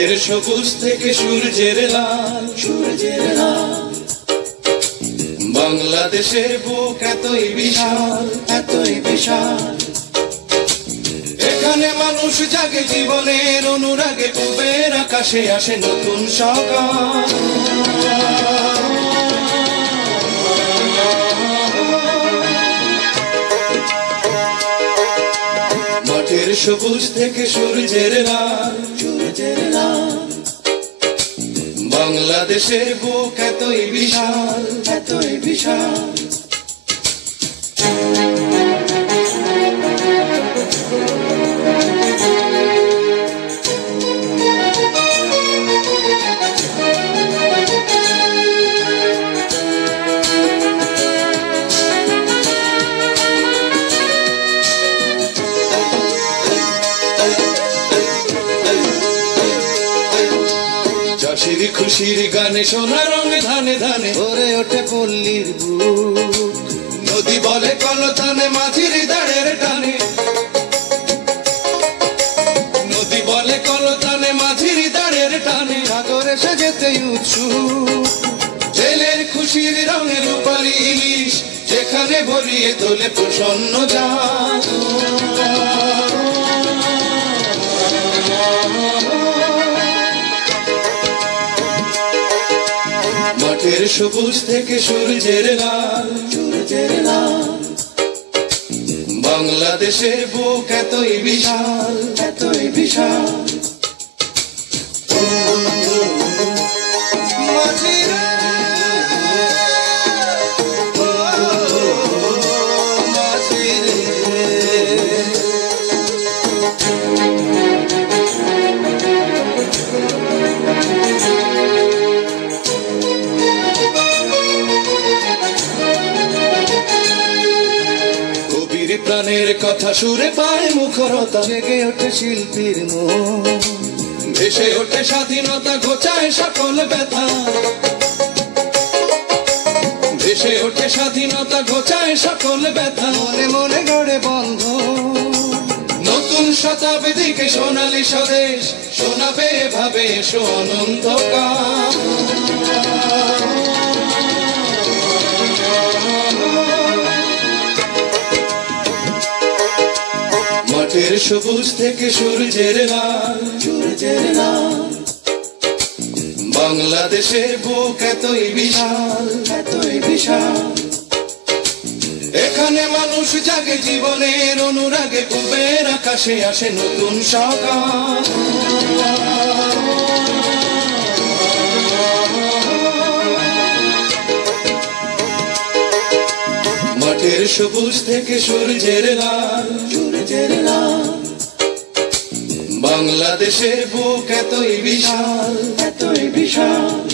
মাঠের সবুজ থেকে সূর্যের লাল, সূর্যের লাল। বাংলাদেশের বুক এতই বিশাল, এতই বিশাল। এখানে মানুষ জাগে জীবনের অনুরাগে, পূবের আকাশে আসে নতুন সকাল। মাঠের সবুজ থেকে সূর্যের লাল, সূর্যের লাল। বাংলাদেশের বুক এতই বিশাল, এতই বিশাল। চাষির খুশির গানে সোনা রঙে ধানে ধানে ভরে ওঠে পল্লীর বুক। নদী বলে কলতানে মাঝির দাঁড়ের টানে, নদী বলে কলতানে মাঝির দাঁড়ের টানে। সাগরে সাজেতে উৎসুক জেলের খুশির রঙে রূপালী ইলিশ, যেখানে ভরিয়ে তোলে প্রসন্ন জান। মাঠের সবুজ থেকে সূর্যের লাল, সূর্যের লাল। বাংলাদেশের বুক এতই বিশাল, এতই বিশাল। প্রাণের কথা সুরে পায় মুখরতা, জেগে ওঠে শিল্পীর মন। ভেসে ওঠে স্বাধীনতা, ঘোচায় সকল ব্যথা। ভেসে ওঠে স্বাধীনতা, ঘোচায় সকল ব্যথা। মনে মনে গড়ে বন্ধ নতুন শতাব্দীকে সোনালী স্বদেশ, শোনাবে ভাবে এসো অনন্তকাল। মাঠের সবুজ থেকে সূর্যের লাল, সূর্যের লাল। বাংলাদেশের বুক এতই বিশাল, এতই বিশাল। এখানে মানুষ জাগে জীবনের অনুরাগে, পূবের আকাশে আসে নতুন সকাল। মাঠের সবুজ থেকে সূর্যের লাল, সূর্যের লাল। বাংলাদেশের বুক এতই বিশাল, এতই বিশাল।